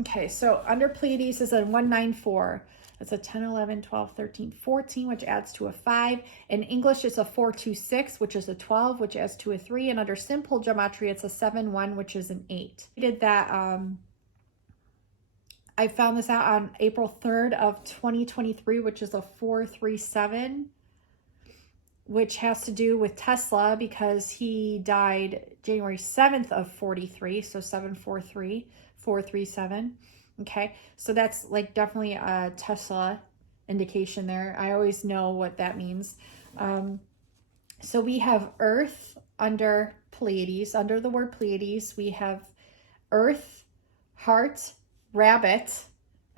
Okay, so under Pleiades is a 194. That's a 10, 11, 12, 13, 14, which adds to a 5. In English, it's a 426, which is a 12, which adds to a 3. And under simple geometry, it's a 7, 1, which is an 8. I did that. I found this out on April 3rd of 2023, which is a 437, which has to do with Tesla because he died January 7th of 43. So 743, 437. Okay, so that's like definitely a Tesla indication there. I always know what that means. So we have Earth under Pleiades, under the word Pleiades. We have Earth, heart, rabbit,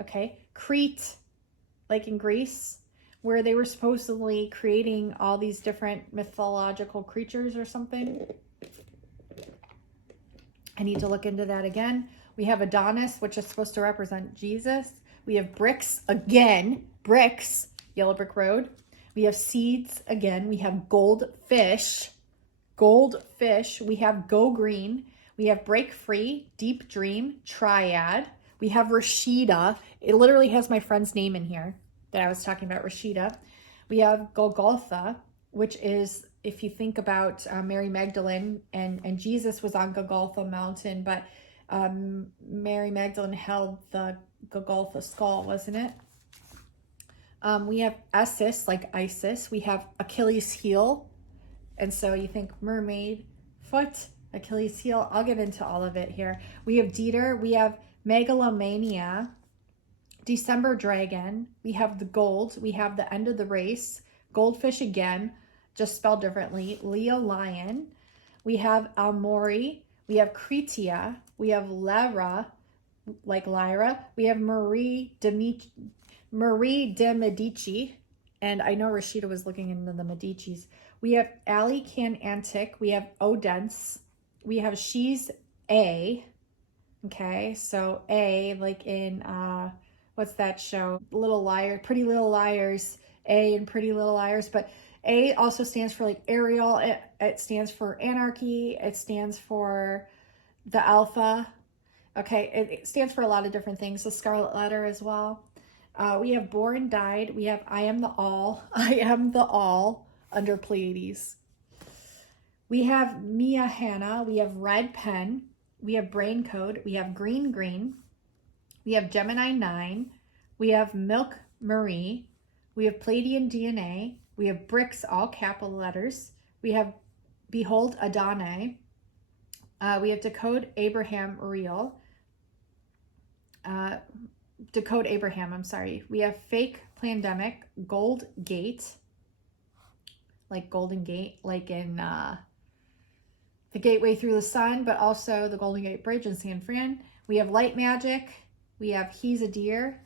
okay, Crete, like in Greece, where they were supposedly creating all these different mythological creatures or something. I need to look into that again. We have Adonis, which is supposed to represent Jesus. We have bricks again, bricks, Yellow Brick Road. We have seeds again. We have goldfish. We have go green. We have break free, deep dream, triad. We have Rashida. It literally has my friend's name in here that I was talking about, Rashida. We have Golgotha, which is, if you think about Mary Magdalene, and Jesus was on Golgotha mountain, but Mary Magdalene held the Golgotha skull, wasn't it? We have Isis, like Isis. We have Achilles heel. And so you think mermaid, foot, Achilles heel. I'll get into all of it here. We have Dieter. We have megalomania, December dragon. We have the gold. We have the end of the race. Goldfish again, just spelled differently. Leo lion. We have Almori. We have Cretia. We have Lyra, like Lyra. We have Marie de Medici. And I know Rashida was looking into the Medicis. We have Alican Antic. We have Odense. We have She's A. Okay, so A, like in, what's that show? Little Liars, Pretty Little Liars. A and Pretty Little Liars. But A also stands for like Ariel. It stands for anarchy. It stands for the alpha. Okay, it stands for a lot of different things. The scarlet letter as well. We have born, died. We have I am the all. I am the all under Pleiades. We have Mia Hanna. We have red pen. We have brain code. We have green green. We have Gemini 9. We have Milk Marie. We have Pleiadian DNA. We have bricks, all capital letters. We have Behold Adonai. We have Decode Abraham Real. Decode Abraham, I'm sorry. We have Fake Pandemic, Gold Gate. Like Golden Gate, like in the Gateway Through the Sun, but also the Golden Gate Bridge in San Fran. We have Light Magic. We have He's a Deer.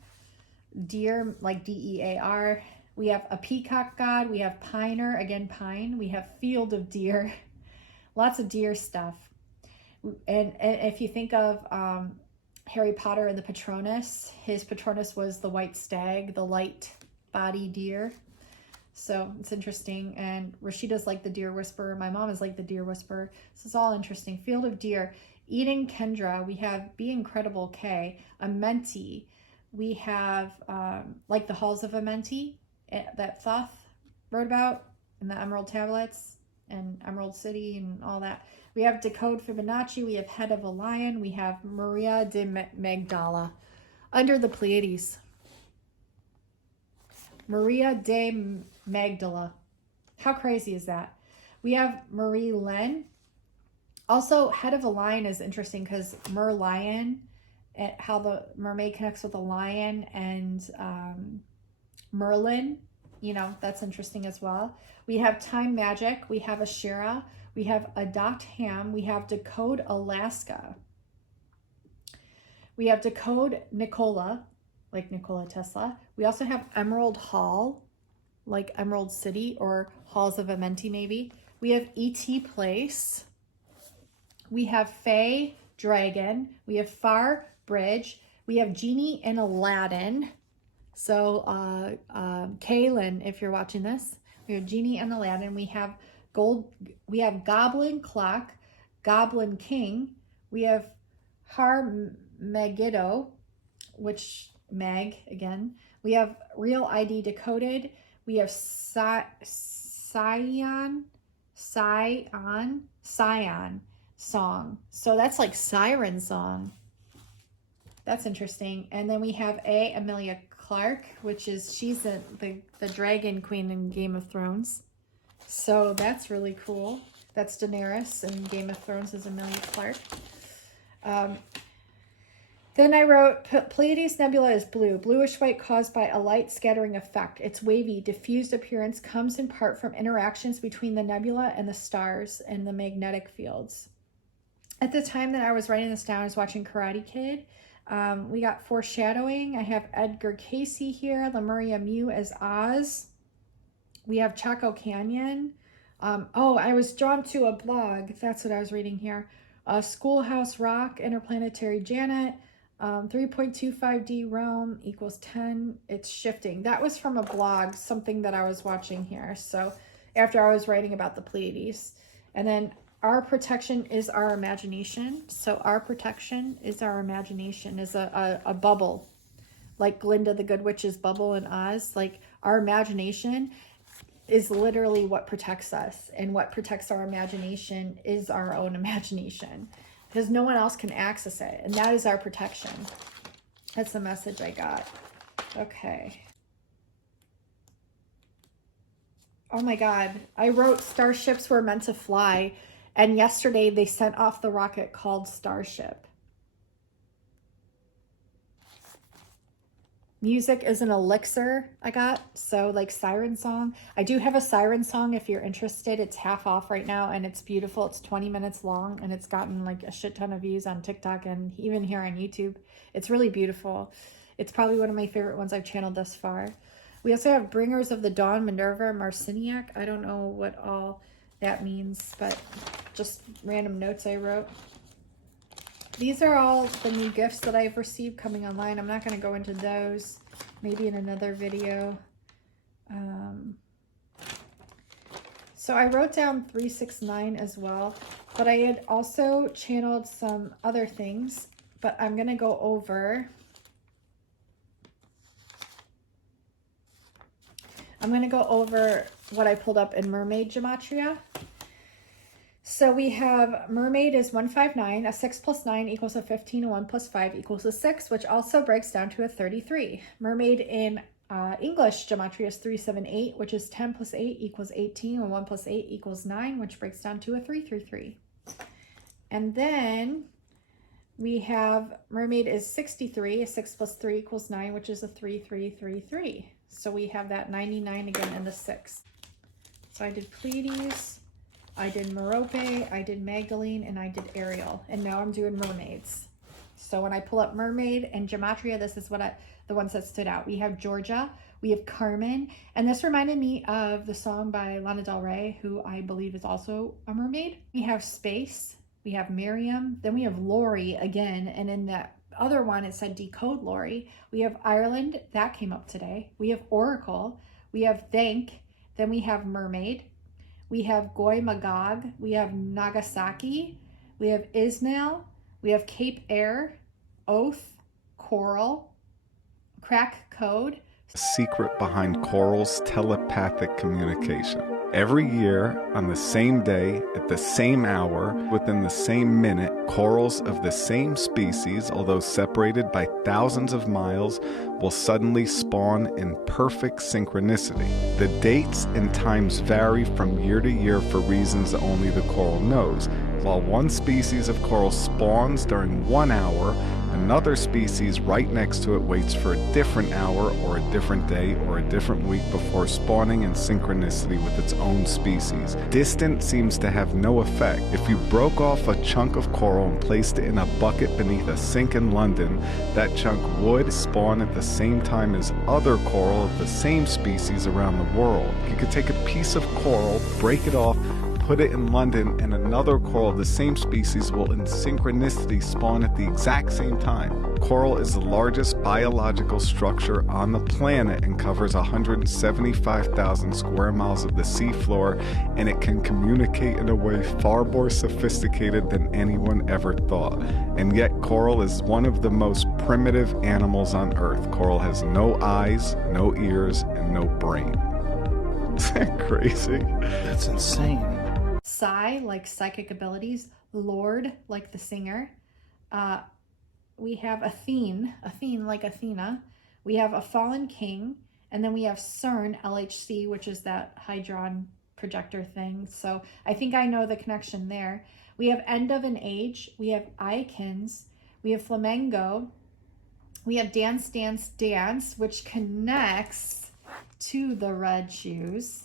Deer, like D-E-A-R. We have a Peacock God. We have Piner, again pine. We have Field of Deer. Lots of deer stuff. And if you think of Harry Potter and the Patronus, his Patronus was the white stag, the light body deer. So it's interesting. And Rashida's like the deer whisperer. My mom is like the deer whisperer. This is all interesting. Field of Deer. Eden Kendra. We have Be Incredible K. Amenti. We have like the Halls of Amenti that Thoth wrote about in the Emerald Tablets and Emerald City and all that. We have Decode Fibonacci. We have Head of a Lion. We have Maria de Magdala under the Pleiades. Maria de Magdala. How crazy is that? We have Marie Len. Also, Head of a Lion is interesting because Merlion, how the mermaid connects with the lion, and Merlin, you know, that's interesting as well. We have Time Magic. We have Ashira. We have Adopt Ham. We have Decode Alaska. We have Decode Nikola, like Nikola Tesla. We also have Emerald Hall, like Emerald City or Halls of Amenti maybe. We have E.T. Place. We have Fae Dragon. We have Far Bridge. We have Genie and Aladdin. So Kaylin, if you're watching this, we have Genie and Aladdin. We have Goblin Clock, Goblin King. We have Har Megiddo, which Mag again. We have Real ID Decoded. We have Scion song. So that's like siren song. That's interesting. And then we have Emilia Clarke, which is, she's the dragon queen in Game of Thrones. So that's really cool. That's Daenerys in Game of Thrones is Emilia Clarke. Then I wrote, Pleiades Nebula is blue, bluish-white caused by a light scattering effect. Its wavy, diffused appearance comes in part from interactions between the nebula and the stars and the magnetic fields. At the time that I was writing this down, I was watching Karate Kid. We got foreshadowing. I have Edgar Casey here, Lemuria Mew as Oz. We have Chaco Canyon. I was drawn to a blog. That's what I was reading here. Schoolhouse Rock, Interplanetary Janet. 3.25D realm equals 10. It's shifting. That was from a blog, something that I was watching here. So after I was writing about the Pleiades. And then our protection is our imagination. So our protection is our imagination, is a bubble. Like Glinda the Good Witch's bubble in Oz. Like our imagination is literally what protects us. And what protects our imagination is our own imagination. Because no one else can access it. And that is our protection. That's the message I got. Okay. Oh my God. I wrote starships were meant to fly. And yesterday they sent off the rocket called Starship. Music is an elixir I got. So like siren song. I do have a siren song if you're interested. It's half off right now and it's beautiful. It's 20 minutes long and it's gotten like a shit ton of views on TikTok and even here on YouTube. It's really beautiful. It's probably one of my favorite ones I've channeled thus far. We also have Bringers of the Dawn, Minerva Marciniak. I don't know what all that means, but just random notes I wrote. These are all the new gifts that I've received coming online. I'm not going to go into those. Maybe in another video. So I wrote down 369 as well. But I had also channeled some other things. But I'm going to go over... what I pulled up in Mermaid Gematria. So we have Mermaid is 159, a 6 plus 9 equals a 15, and 1 plus 5 equals a 6, which also breaks down to a 33. Mermaid in English Gematria is 378, which is 10 plus 8 equals 18, and 1 plus 8 equals 9, which breaks down to a 333. And then we have Mermaid is 63, a 6 plus 3 equals 9, which is a 3333. So we have that 99 again in the 6. So I did Pleiades, I did Merope, I did Magdalene, and I did Ariel. And now I'm doing Mermaids. So when I pull up Mermaid and Gematria, this is what the ones that stood out. We have Georgia, we have Carmen, and this reminded me of the song by Lana Del Rey, who I believe is also a mermaid. We have Space, we have Miriam, then we have Lori again, and in that other one it said Decode Lori. We have Ireland, that came up today. We have Oracle, we have Thank, then we have Mermaid. We have Goy Magog, we have Nagasaki, we have Ismail, we have Cape Air, Oath, Coral, Crack Code. Secret behind Coral's telepathic communication. Every year, on the same day, at the same hour, within the same minute, corals of the same species, although separated by thousands of miles, will suddenly spawn in perfect synchronicity. The dates and times vary from year to year for reasons that only the coral knows. While one species of coral spawns during 1 hour, another species right next to it waits for a different hour or a different day or a different week before spawning in synchronicity with its own species. Distance seems to have no effect. If you broke off a chunk of coral and placed it in a bucket beneath a sink in London, that chunk would spawn at the same time as other coral of the same species around the world. You could take a piece of coral, break it off, put it in London, and another coral of the same species will in synchronicity spawn at the exact same time. Coral is the largest biological structure on the planet and covers 175,000 square miles of the seafloor, and it can communicate in a way far more sophisticated than anyone ever thought. And yet coral is one of the most primitive animals on Earth. Coral has no eyes, no ears, and no brain. Is that crazy? That's insane. Psi, like psychic abilities. Lord, like the singer. We have Athene like Athena. We have a fallen king. And then we have CERN, LHC, which is that Hydron projector thing. So I think I know the connection there. We have end of an age. We have Icons. We have Flamengo. We have Dance, Dance, Dance, which connects to the red shoes.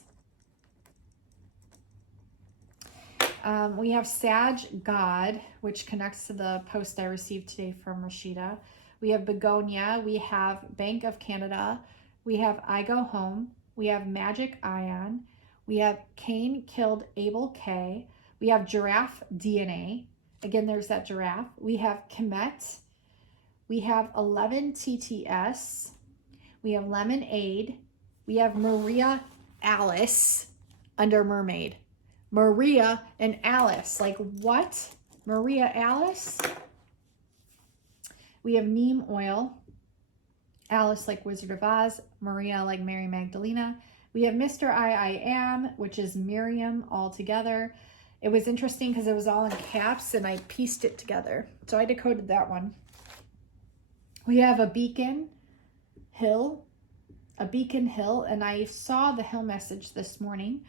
We have Sag God, which connects to the post I received today from Rashida. We have Begonia. We have Bank of Canada. We have I Go Home. We have Magic Ion. We have Cain killed Abel K. We have Giraffe DNA. Again, there's that giraffe. We have Kemet. We have 11 TTS. We have Lemonade. We have Maria Alice under Mermaid. Maria and Alice. Like what? Maria Alice? We have neem oil. Alice like Wizard of Oz. Maria like Mary Magdalena. We have Mr. I Am, which is Miriam all together. It was interesting because it was all in caps and I pieced it together. So I decoded that one. We have a beacon hill. A beacon hill. And I saw the hill message this morning.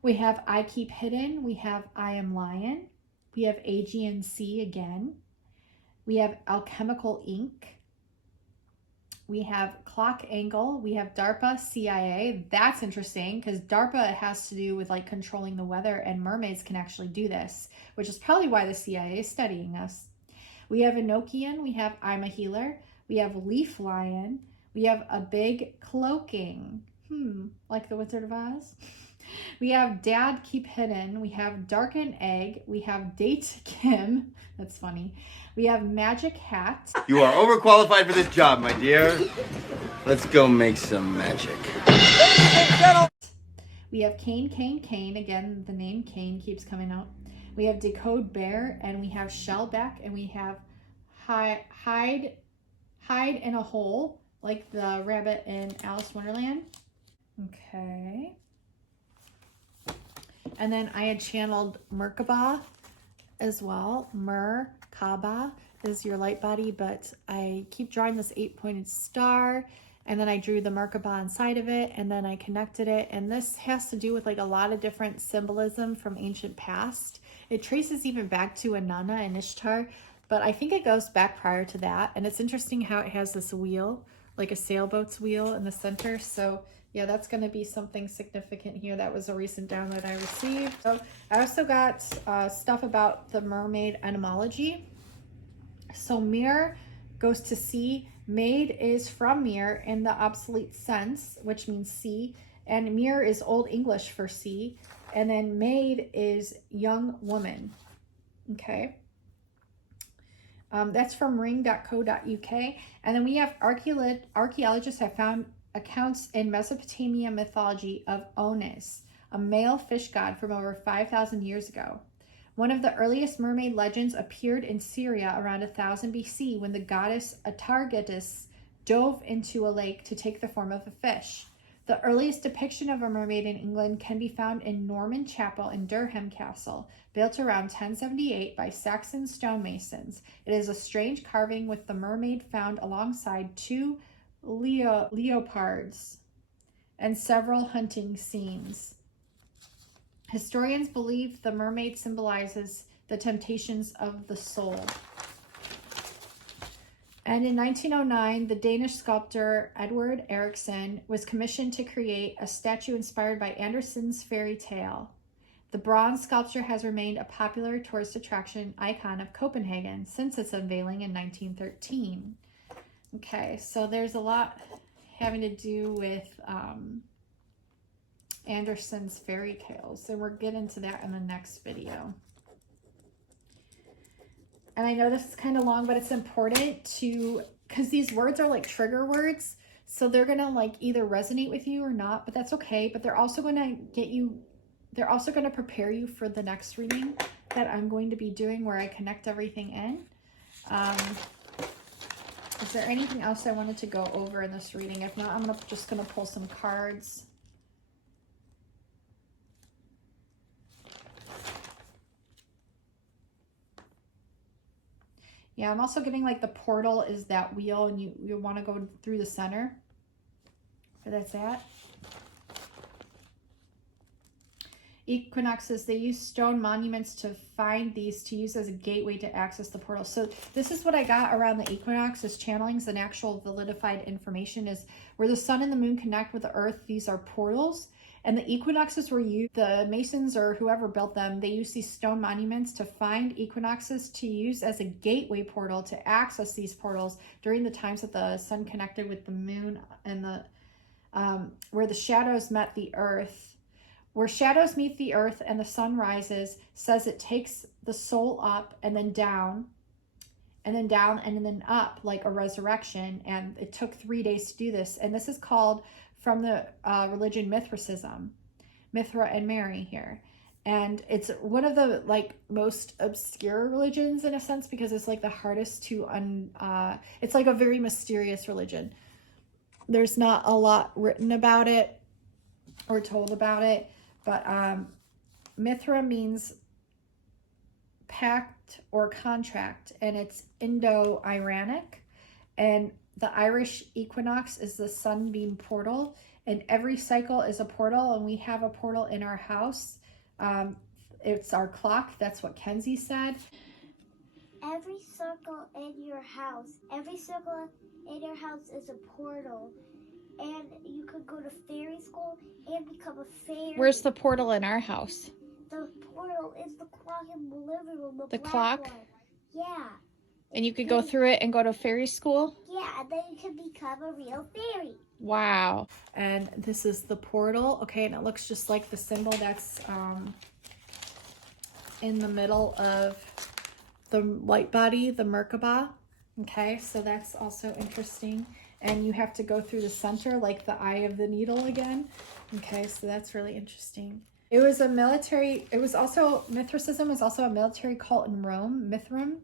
We have I Keep Hidden. We have I Am Lion. We have Aegean Sea again. We have Alchemical Ink. We have Clock Angle. We have DARPA CIA. That's interesting because DARPA has to do with like controlling the weather, and mermaids can actually do this, which is probably why the CIA is studying us. We have Enochian. We have I'm a Healer. We have Leaf Lion. We have a Big Cloaking. Like the Wizard of Oz. We have Dad Keep Hidden. We have Darken Egg. We have Date Kim. That's funny. We have Magic Hat. You are overqualified for this job, my dear. Let's go make some magic. We have Cain, Cain, Cain. Again, the name Cain keeps coming out. We have Decode Bear, and we have Shellback, and we have Hide in a Hole, like the rabbit in Alice Wonderland. Okay. And then I had channeled Merkaba as well. Merkaba is your light body, but I keep drawing this 8-pointed star, and then I drew the Merkaba inside of it, and then I connected it. And this has to do with like a lot of different symbolism from ancient past. It traces even back to Inanna and Ishtar, but I think it goes back prior to that. And it's interesting how it has this wheel, like a sailboat's wheel in the center. So yeah, that's going to be something significant here. That was a recent download I received. So I also got stuff about the mermaid etymology. So mir goes to sea. Maid is from mir in the obsolete sense, which means sea. And mir is Old English for sea. And then maid is young woman. Okay. That's from ring.co.uk. And then we have archaeologists have found accounts in Mesopotamia mythology of Onus, a male fish god from over 5,000 years ago. One of the earliest mermaid legends appeared in Syria around 1000 BC when the goddess Atargatis dove into a lake to take the form of a fish. The earliest depiction of a mermaid in England can be found in Norman Chapel in Durham Castle, built around 1078 by Saxon stonemasons. It is a strange carving with the mermaid found alongside two leopards and several hunting scenes. Historians believe the mermaid symbolizes the temptations of the soul. And in 1909, the Danish sculptor Edward Eriksson was commissioned to create a statue inspired by Andersen's fairy tale. The bronze sculpture has remained a popular tourist attraction icon of Copenhagen since its unveiling in 1913. Okay, so there's a lot having to do with Andersen's fairy tales. So we'll get into that in the next video. And I know this is kind of long, but it's important to, because these words are like trigger words. So they're going to like either resonate with you or not, but that's okay. But they're also going to get you, they're also going to prepare you for the next reading that I'm going to be doing where I connect everything in. Is there anything else I wanted to go over in this reading? If not, I'm just going to pull some cards. Yeah, I'm also getting like the portal is that wheel and you want to go through the center. Where that's at. Equinoxes, they use stone monuments to find these to use as a gateway to access the portal. So this is what I got around the equinox as channelings and actual validified information is where the sun and the moon connect with the earth. These are portals. And the equinoxes were used, the Masons or whoever built them, they use these stone monuments to find equinoxes to use as a gateway portal to access these portals during the times that the sun connected with the moon and the where the shadows met the earth. Where shadows meet the earth and the sun rises, says it takes the soul up and then down, and then down and then up like a resurrection. And it took 3 days to do this. And this is called from the religion Mithraism, Mithra and Mary here. And it's one of the like most obscure religions in a sense because it's like the hardest to it's like a very mysterious religion. There's not a lot written about it or told about it, but Mithra means pact or contract, and it's Indo-Iranic, and the Irish equinox is the sunbeam portal, and every cycle is a portal, and we have a portal in our house. It's our clock. That's what Kenzie said. Every circle in your house is a portal, and you could go to fairy school and become a fairy. Where's the portal in our house? The portal is the clock in the living room. The clock? One. Yeah. And you could go through it and go to fairy school? Yeah, and then you can become a real fairy. Wow. And this is the portal. Okay, and it looks just like the symbol that's in the middle of the light body, the Merkaba. Okay, so that's also interesting. And you have to go through the center like the eye of the needle again. Okay, so that's really interesting. It was a military, Mithraism is also a military cult in Rome, Mithram.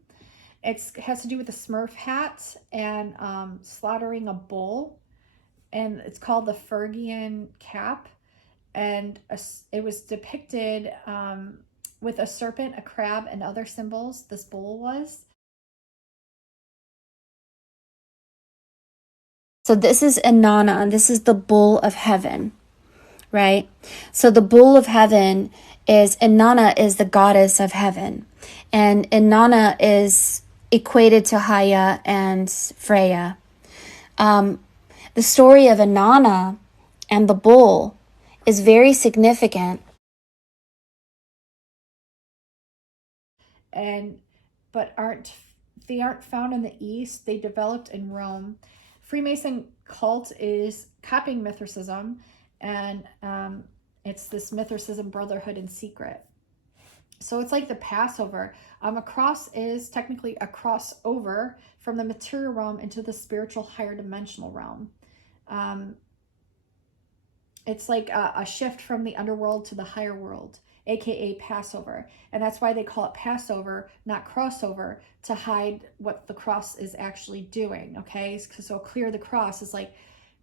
It has to do with the Smurf hat and slaughtering a bull. And it's called the Phrygian cap. And it was depicted with a serpent, a crab, and other symbols. This bull was. So this is Inanna, and this is the bull of heaven, right? So the bull of heaven is, Inanna is the goddess of heaven. And Inanna is equated to Haya and Freya. The story of Inanna and the bull is very significant. But they aren't found in the East. They developed in Rome. Freemason cult is copying Mithraism, and it's this Mithraism brotherhood in secret. So it's like the Passover. A cross is technically a crossover from the material realm into the spiritual higher dimensional realm. It's like a shift from the underworld to the higher world, aka Passover. And that's why they call it Passover, not crossover, to hide what the cross is actually doing, okay? So clear the cross is like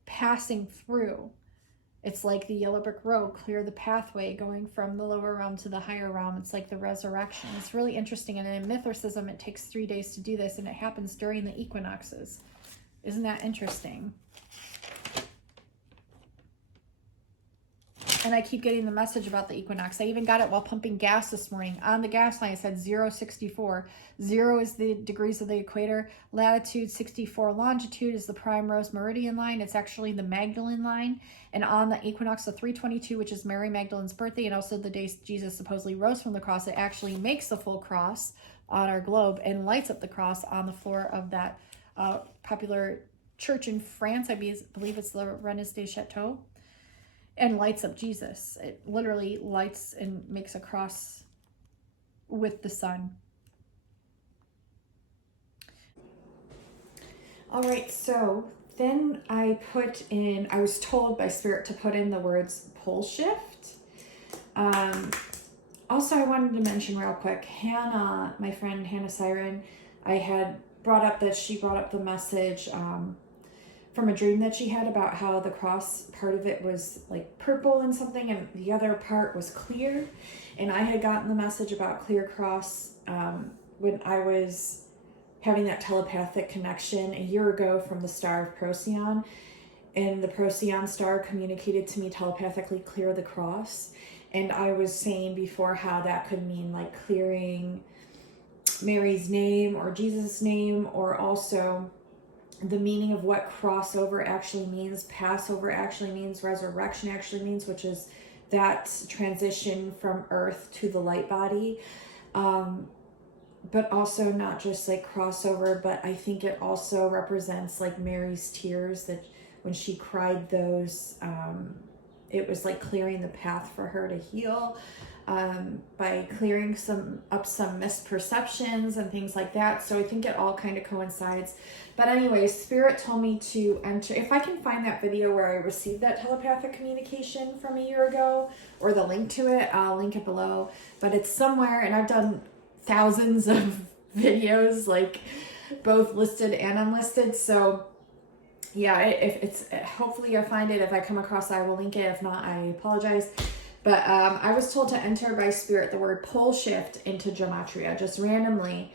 passing through. It's like the yellow brick road, clear the pathway going from the lower realm to the higher realm. It's like the resurrection. It's really interesting. And in Mithraism, it takes 3 days to do this, and it happens during the equinoxes. Isn't that interesting? And I keep getting the message about the equinox. I even got it while pumping gas this morning. On the gas line, it said 064. 0 is the degrees of the equator. Latitude 64. Longitude is the primrose meridian line. It's actually the Magdalene line. And on the equinox of 322, which is Mary Magdalene's birthday, and also the day Jesus supposedly rose from the cross, it actually makes the full cross on our globe and lights up the cross on the floor of that popular church in France. I believe it's the Rennes des Chateaux. and lights up Jesus. It literally lights and makes a cross with the sun. All right, so then I was told by Spirit to put in the words pole shift. Also, I wanted to mention real quick, Hannah, my friend Hannah Siren, I had brought up the message from a dream that she had about how the cross part of it was like purple and something, and the other part was clear. And I had gotten the message about clear cross when I was having that telepathic connection a year ago from the star of Procyon. And the Procyon star communicated to me telepathically, clear the cross. And I was saying before how that could mean like clearing Mary's name or Jesus' name, or also the meaning of what crossover actually means, Passover actually means, resurrection actually means, which is that transition from earth to the light body. But also not just like crossover, but I think it also represents like Mary's tears, that when she cried those, it was like clearing the path for her to heal, by clearing some misperceptions and things like that. So I think it all kind of coincides. But anyway, Spirit told me to enter, if I can find that video where I received that telepathic communication from a year ago, or the link to it, I'll link it below. But it's somewhere, and I've done thousands of videos, like both listed and unlisted. So yeah, if it's, hopefully you'll find it. If I come across it, I will link it. If not, I apologize. But I was told to enter by Spirit the word pole shift into gematria, just randomly,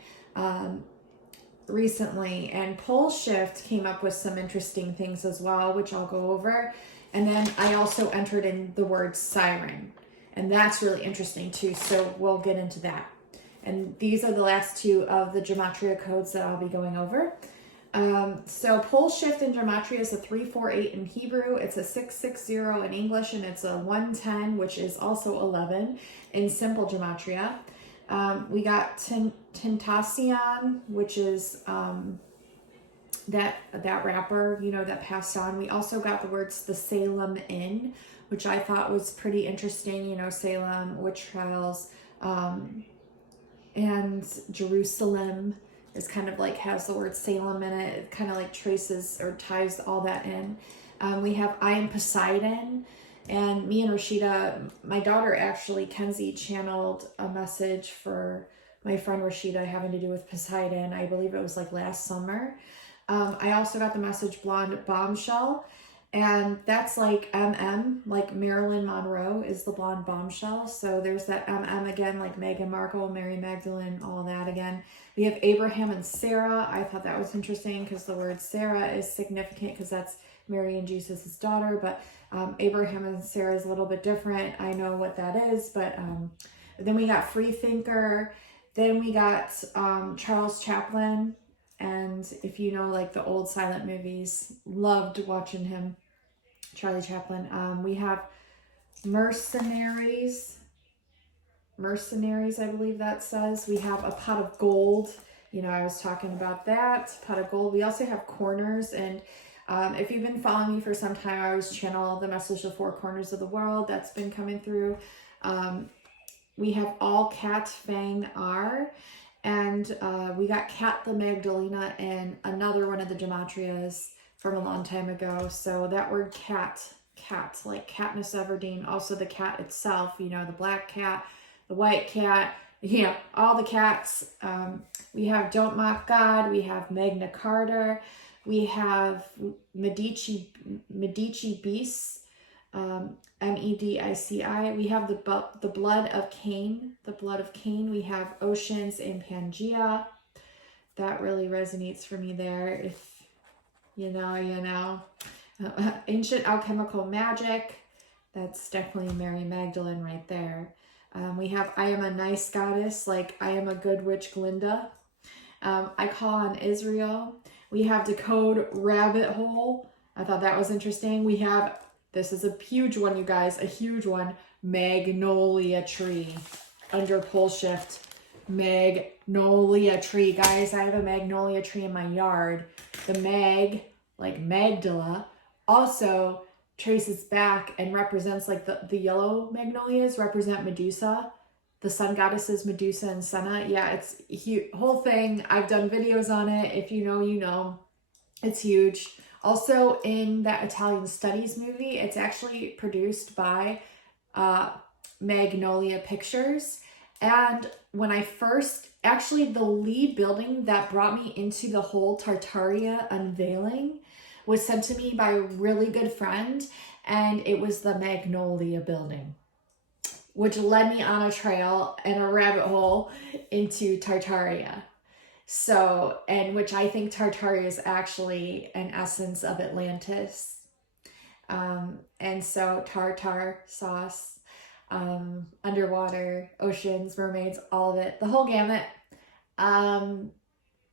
recently. And pole shift came up with some interesting things as well, which I'll go over. And then I also entered in the word siren. And that's really interesting too. So we'll get into that. And these are the last two of the gematria codes that I'll be going over. So pole shift in gematria is a 348 in Hebrew, it's a 660 in English, and it's a 110, which is also 11 in simple gematria. We got Tentacion, which is that rapper, that passed on. We also got the words the Salem Inn, which I thought was pretty interesting. Salem, witch trials, and Jerusalem is kind of like has the word Salem in it. It kind of like traces or ties all that in. We have I am Poseidon, and me and Rashida, my daughter actually, Kenzie, channeled a message for my friend Rashida having to do with Poseidon. I believe it was like last summer. I also got the message Blonde Bombshell, and that's like like Marilyn Monroe is the blonde bombshell. So there's that again, like Meghan Markle, Mary Magdalene, all of that again. We have Abraham and Sarah. I thought that was interesting because the word Sarah is significant because that's Mary and Jesus' daughter, but Abraham and Sarah is a little bit different. I know what that is, but then we got Freethinker. Then we got Charles Chaplin. And if you know, like the old silent movies, loved watching him, Charlie Chaplin. We have Mercenaries, I believe that says. We have a pot of gold. I was talking about that, pot of gold. We also have corners. And if you've been following me for some time, I always channel the message of four corners of the world. That's been coming through. We have all Cat Fang R. And we got Cat the Magdalena and another one of the gematrias from a long time ago. So that word cat, like Katniss Everdeen, also the cat itself, the black cat, the white cat, all the cats. We have Don't Mock God. We have Magna Carta. We have Medici Beasts. Medici. We have the blood of Cain. We have Oceans and Pangea. That really resonates for me there. If you know. Ancient alchemical magic. That's definitely Mary Magdalene right there. We have I am a nice goddess, like I am a good witch Glinda. I call on Israel. We have Decode Rabbit Hole. I thought that was interesting. We have, this is a huge one, you guys, a huge one, Magnolia Tree under pole shift. Magnolia Tree. Guys, I have a magnolia tree in my yard. The mag, like Magdala, also traces back and represents like the yellow magnolias represent Medusa, the sun goddesses Medusa and Senna. Yeah, it's a whole thing. I've done videos on it. If you know, you know. It's huge. Also in that Italian Studies movie, it's actually produced by Magnolia Pictures. And when I first, actually the lead building that brought me into the whole Tartaria unveiling was sent to me by a really good friend, and it was the Magnolia building, which led me on a trail and a rabbit hole into Tartaria. So, and which I think Tartaria is actually an essence of Atlantis. And so tartar sauce, underwater, oceans, mermaids, all of it, the whole gamut.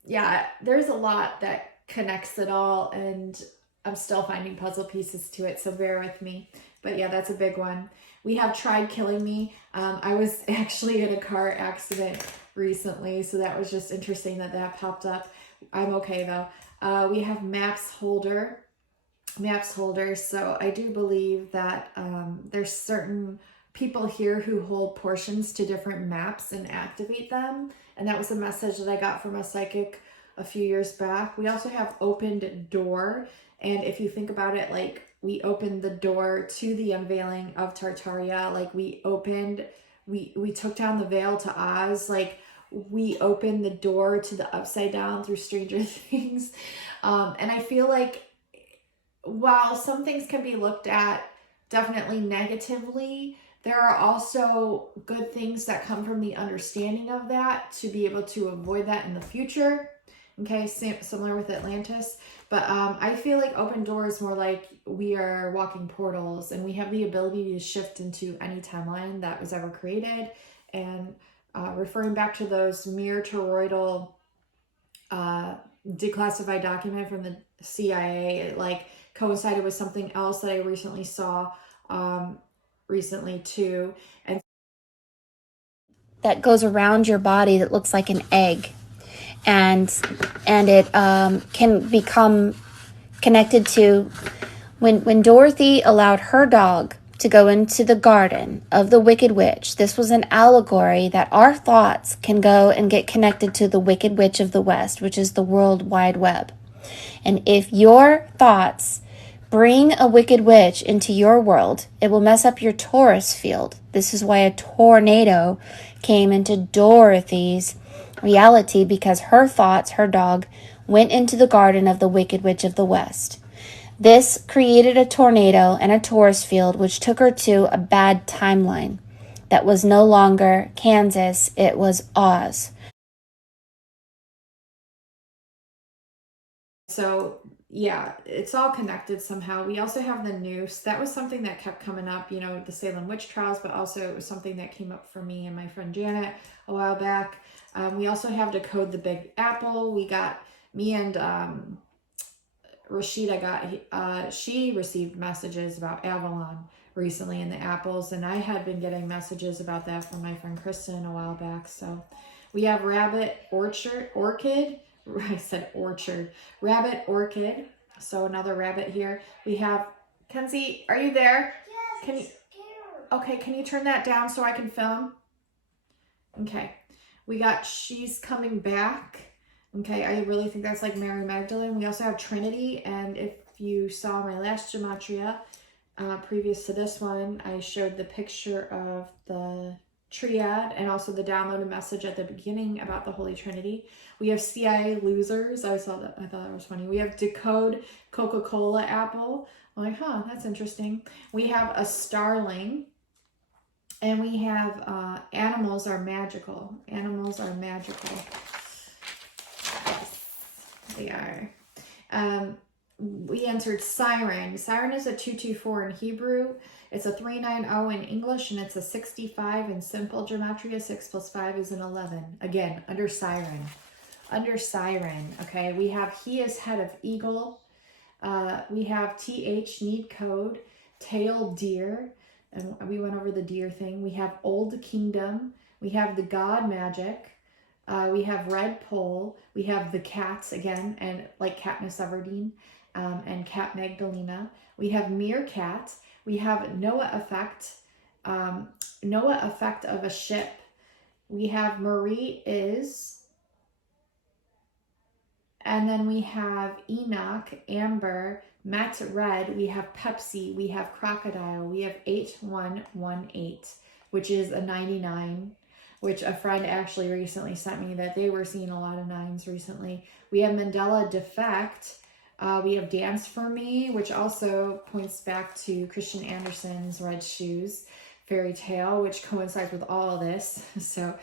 Yeah, there's a lot that connects it all, and I'm still finding puzzle pieces to it, so bear with me. But yeah, that's a big one. We have Tried Killing Me. I was actually in a car accident recently, so that was just interesting that popped up. I'm okay though. We have Maps Holder. So I do believe that there's certain people here who hold portions to different maps and activate them, and that was a message that I got from a psychic a few years back. We also have Opened Door, and if you think about it, like we opened the door to the unveiling of Tartaria, like we took down the veil to Oz, like we opened the door to the upside down through Stranger Things. And I feel like while some things can be looked at definitely negatively, there are also good things that come from the understanding of that to be able to avoid that in the future. Okay, similar with Atlantis. But I feel like Open Door is more like we are walking portals, and we have the ability to shift into any timeline that was ever created. And referring back to those mere toroidal declassified document from the CIA, it like coincided with something else that I recently saw recently too. And that goes around your body that looks like an egg, and it can become connected to when Dorothy allowed her dog to go into the garden of the Wicked Witch. This was an allegory that our thoughts can go and get connected to the Wicked Witch of the West, which is the World Wide Web. And if your thoughts bring a wicked witch into your world, it will mess up your Taurus field. This is why a tornado came into Dorothy's reality, because her thoughts, her dog, went into the garden of the Wicked Witch of the West. This created a tornado and a Taurus field, which took her to a bad timeline that was no longer Kansas, it was Oz. So yeah, it's all connected somehow. We also have the noose. That was something that kept coming up, you know, the Salem witch trials, but also it was something that came up for me and my friend Janet a while back. We also have Decode the Big Apple. We got me and Rashida she received messages about Avalon recently in the apples, and I had been getting messages about that from my friend Kristen a while back. So we have Rabbit Orchid. Rabbit Orchid. So another rabbit here. We have Kenzie. Are you there? Yes. Can you turn that down so I can film? Okay. We got She's Coming Back. Okay, I really think that's like Mary Magdalene. We also have Trinity, and if you saw my last gematria previous to this one, I showed the picture of the triad and also the downloaded message at the beginning about the Holy Trinity. We have CIA Losers. I saw that. I thought that was funny. We have Decode Coca-Cola Apple. I'm like, that's interesting. We have a Starling. And we have Animals Are Magical. Animals are magical. Yes, they are. We entered Siren. Siren is a 224 in Hebrew. It's a 390 in English, and it's a 65 in simple gematria. 6 plus 5 is an 11. Again, under Siren. Okay, we have He is Head of Eagle. We have TH Need Code. Tail Deer. And we went over the deer thing. We have Old Kingdom. We have the God Magic. We have Red Pole. We have the cats again, and like Katniss Everdeen and Cat Magdalena. We have Meerkat. We have Noah effect. Noah effect of a ship. We have Marie is. And then we have Enoch, Amber, Met Red. We have Pepsi. We have Crocodile. We have 8118, which is a 99, which a friend actually recently sent me that they were seeing a lot of 9s recently. We have Mandela Defect. We have Dance for Me, which also points back to Christian Andersen's Red Shoes fairy tale, which coincides with all of this. So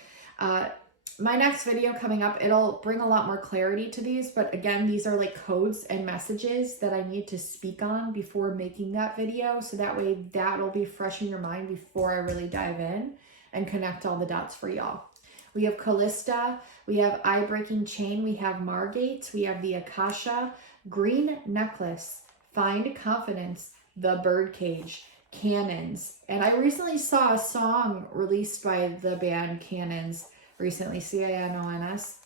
my next video coming up, it'll bring a lot more clarity to these, but again, these are like codes and messages that I need to speak on before making that video, so that way that'll be fresh in your mind before I really dive in and connect all the dots for y'all. We have Callista, we have Eye Breaking Chain, we have Margate, we have the Akasha, Green Necklace, Find Confidence, The Birdcage, Cannons, and I recently saw a song released by the band Cannons recently, C-A-N-O-N-S.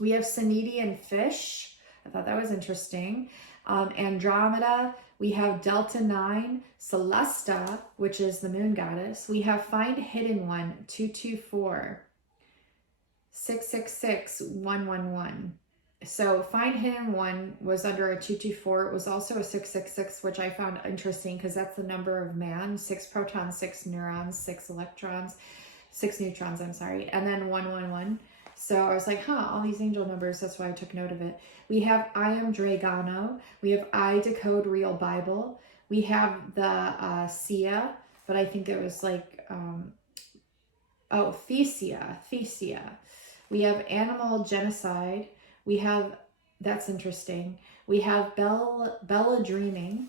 We have Sanedian Fish. I thought that was interesting. Andromeda. We have Delta 9. Celesta, which is the moon goddess. We have Find Hidden One, 224. 666, 111. So Find Hidden One was under a 224. It was also a 666, which I found interesting because that's the number of man. 6 protons, 6 neurons, 6 electrons. 6 neutrons, I'm sorry, and then 111. So I was like, all these angel numbers, that's why I took note of it. We have I Am Dragano. We have I Decode Real Bible. We have the Sia, but I think it was like, Thesia. We have Animal Genocide. We have, that's interesting. We have Bella Dreaming.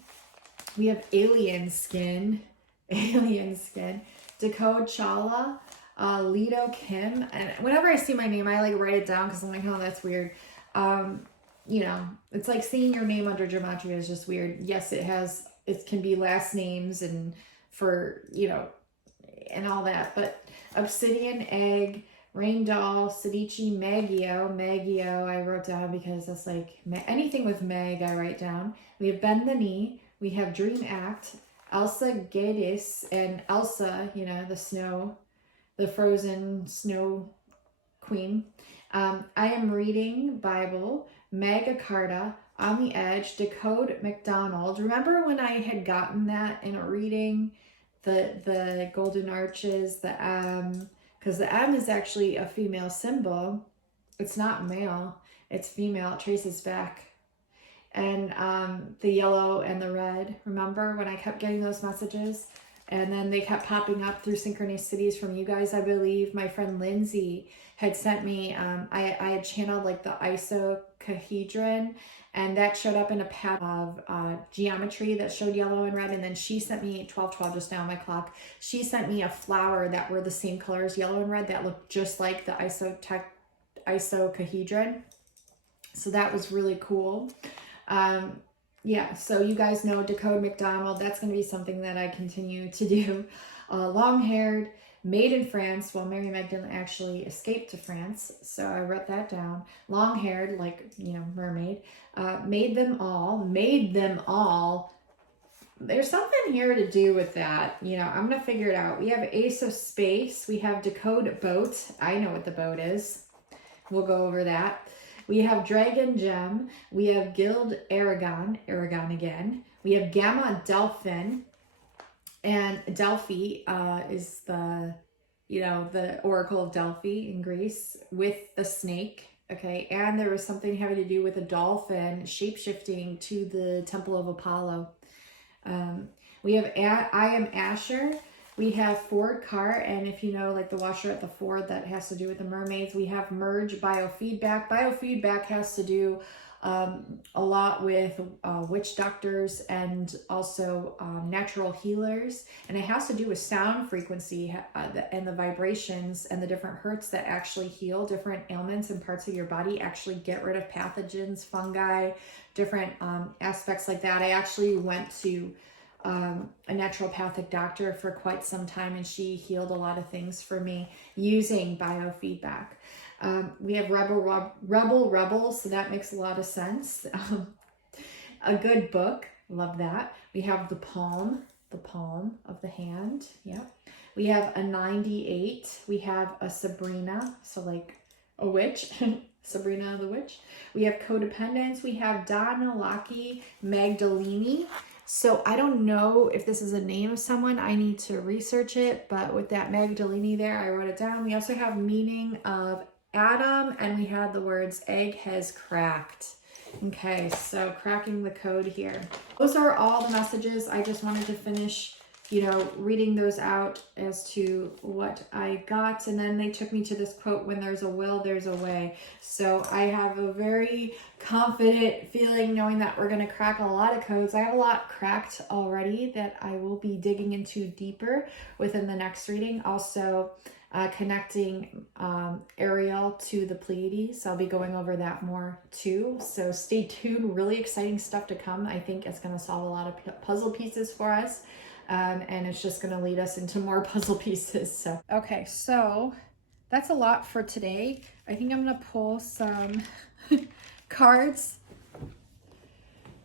We have Alien Skin. Decode Chala. Lido Kim, and whenever I see my name, I like write it down because I'm like, oh, that's weird. You know, it's like seeing your name under gematria is just weird. Yes, it can be last names and for, you know, and all that, but Obsidian Egg, Rain Doll, Sadichi, Maggio, I wrote down because that's like anything with Meg, I write down. We have Bend the Knee, we have Dream Act, Elsa Gedis, and Elsa, you know, the frozen snow queen. I Am Reading Bible, Magna Carta, On the Edge, Decode McDonald. Remember when I had gotten that in a reading, the golden arches, the M, because the M is actually a female symbol. It's not male, it's female, it traces back. And the yellow and the red, remember when I kept getting those messages? And then they kept popping up through synchronicities from you guys, I believe. My friend Lindsay had sent me, I had channeled like the icosahedron, and that showed up in a pattern of geometry that showed yellow and red. And then she sent me, 1212 just now on my clock, she sent me a flower that were the same colors, yellow and red, that looked just like the icosahedron. So that was really cool. Yeah, so you guys know Decode McDonald. That's going to be something that I continue to do. Long-haired, made in France. Well, Mary Magdalene actually escaped to France, so I wrote that down. Long-haired, like, you know, mermaid. Made them all. There's something here to do with that. You know, I'm going to figure it out. We have Ace of Space. We have Decode Boat. I know what the boat is. We'll go over that. We have Dragon Gem. We have Guild Aragon again. We have Gamma Delphin. And Delphi is the, you know, the Oracle of Delphi in Greece with the snake. Okay, and there was something having to do with a dolphin shape-shifting to the Temple of Apollo. We have I Am Asher. We have Ford Car, and if you know, like the washer at the Ford, that has to do with the mermaids. We have Merge Biofeedback. Biofeedback has to do a lot with witch doctors and also natural healers, and it has to do with sound frequency and the vibrations and the different hertz that actually heal different ailments and parts of your body, actually get rid of pathogens, fungi, different aspects like that. I actually went to a naturopathic doctor for quite some time, and she healed a lot of things for me using biofeedback. We have rebel, so that makes a lot of sense. A good book, love that. We have the palm of the hand, yeah. We have a 98. We have a Sabrina, so like a witch, Sabrina the witch. We have codependence. We have Donalaki Magdalene. So I don't know if this is a name of someone. I need to research it, but with that Magdalene there, I wrote it down. We also have meaning of Adam, and we had the words egg has cracked. Okay, so cracking the code here. Those are all the messages. I just wanted to finish, reading those out as to what I got. And then they took me to this quote, when there's a will, there's a way. So I have a very confident feeling knowing that we're going to crack a lot of codes. I have a lot cracked already that I will be digging into deeper within the next reading. Also, connecting Ariel to the Pleiades. I'll be going over that more too. So stay tuned. Really exciting stuff to come. I think it's going to solve a lot of puzzle pieces for us. And it's just going to lead us into more puzzle pieces. So, okay, so that's a lot for today. I think I'm going to pull some cards.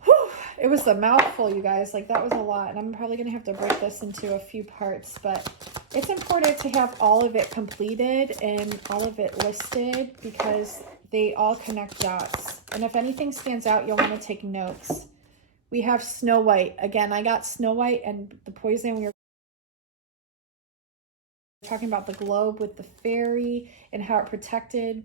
Whew, it was a mouthful, you guys. Like, that was a lot. And I'm probably going to have to break this into a few parts. But it's important to have all of it completed and all of it listed because they all connect dots. And if anything stands out, you'll want to take notes. We have Snow White. Again, I got Snow White and the poison. We were talking about the globe with the fairy and how it protected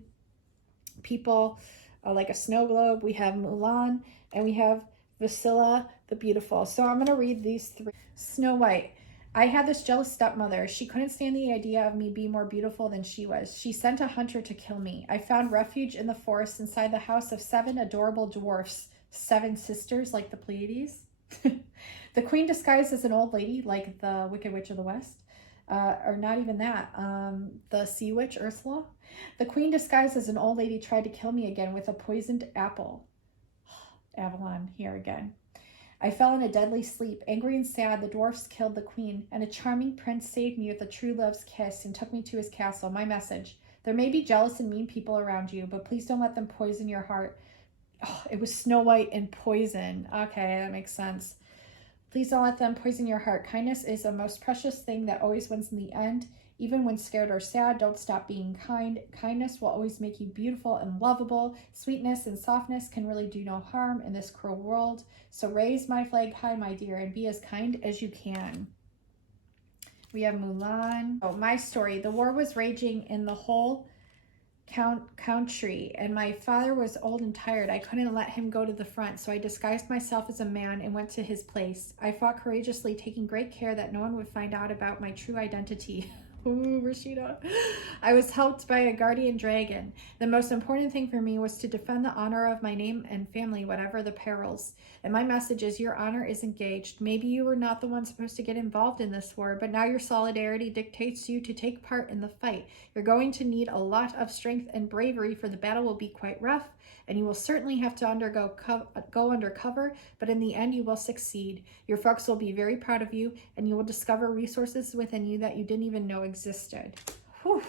people like a snow globe. We have Mulan and we have Vasila the Beautiful. So I'm going to read these three. Snow White. I had this jealous stepmother. She couldn't stand the idea of me being more beautiful than she was. She sent a hunter to kill me. I found refuge in the forest inside the house of 7 adorable dwarfs. 7 sisters like the Pleiades. The queen disguised as an old lady like the Wicked Witch of the West. Or not even that. The sea witch Ursula. The queen disguised as an old lady tried to kill me again with a poisoned apple. Avalon here again. I fell in a deadly sleep. Angry and sad, the dwarfs killed the queen, and a charming prince saved me with a true love's kiss and took me to his castle. My message. There may be jealous and mean people around you, but please don't let them poison your heart. Oh, it was Snow White and poison. Okay, that makes sense. Please don't let them poison your heart. Kindness is a most precious thing that always wins in the end. Even when scared or sad, don't stop being kind. Kindness will always make you beautiful and lovable. Sweetness and softness can really do no harm in this cruel world. So raise my flag high, my dear, and be as kind as you can. We have Mulan. Oh, my story. The war was raging in the whole country, and my father was old and tired. I couldn't let him go to the front, so I disguised myself as a man and went to his place. I fought courageously, taking great care that no one would find out about my true identity. Ooh, Rashida. I was helped by a guardian dragon. The most important thing for me was to defend the honor of my name and family, whatever the perils. And my message is your honor is engaged. Maybe you were not the one supposed to get involved in this war, but now your solidarity dictates you to take part in the fight. You're going to need a lot of strength and bravery, for the battle will be quite rough, and you will certainly have to go undercover, but in the end you will succeed. Your folks will be very proud of you, and you will discover resources within you that you didn't even know existed. Whew.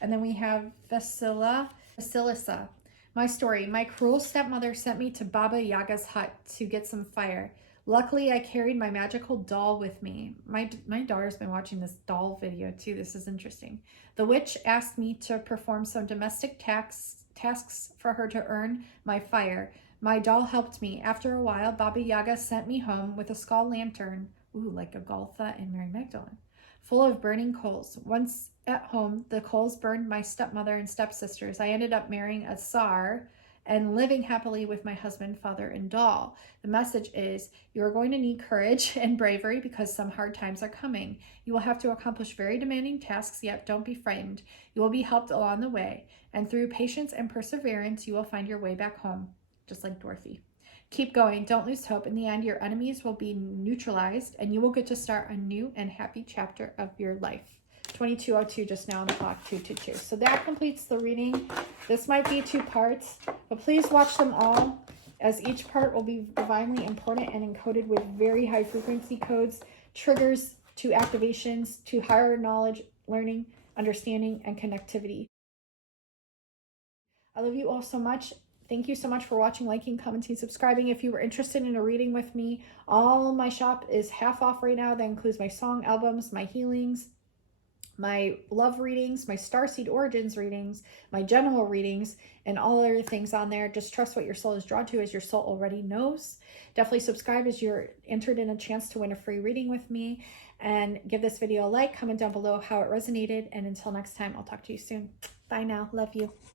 And then we have Vasilisa. My story. My cruel stepmother sent me to Baba Yaga's hut to get some fire. Luckily, I carried my magical doll with me. My daughter's been watching this doll video too. This is interesting. The witch asked me to perform some domestic tasks for her to earn my fire. My doll helped me. After a while, Baba Yaga sent me home with a skull lantern, like a Goltha and Mary Magdalene, full of burning coals. Once at home, the coals burned my stepmother and stepsisters. I ended up marrying a Tsar and living happily with my husband, father, and doll. The message is you are going to need courage and bravery because some hard times are coming. You will have to accomplish very demanding tasks, yet don't be frightened. You will be helped along the way, and through patience and perseverance, you will find your way back home, just like Dorothy. Keep going. Don't lose hope. In the end, your enemies will be neutralized, and you will get to start a new and happy chapter of your life. 22:02 just now on the clock, 2:22. So that completes the reading. This might be 2 parts, but please watch them all, as each part will be divinely important and encoded with very high frequency codes, triggers to activations, to higher knowledge, learning, understanding, and connectivity. I love you all so much. Thank you so much for watching, liking, commenting, subscribing. If you were interested in a reading with me, all my shop is half off right now. That includes my song albums, my healings, my love readings, my starseed origins readings, my general readings, and all other things on there. Just trust what your soul is drawn to, as your soul already knows. Definitely subscribe as you're entered in a chance to win a free reading with me. And give this video a like, comment down below how it resonated. And until next time, I'll talk to you soon. Bye now. Love you.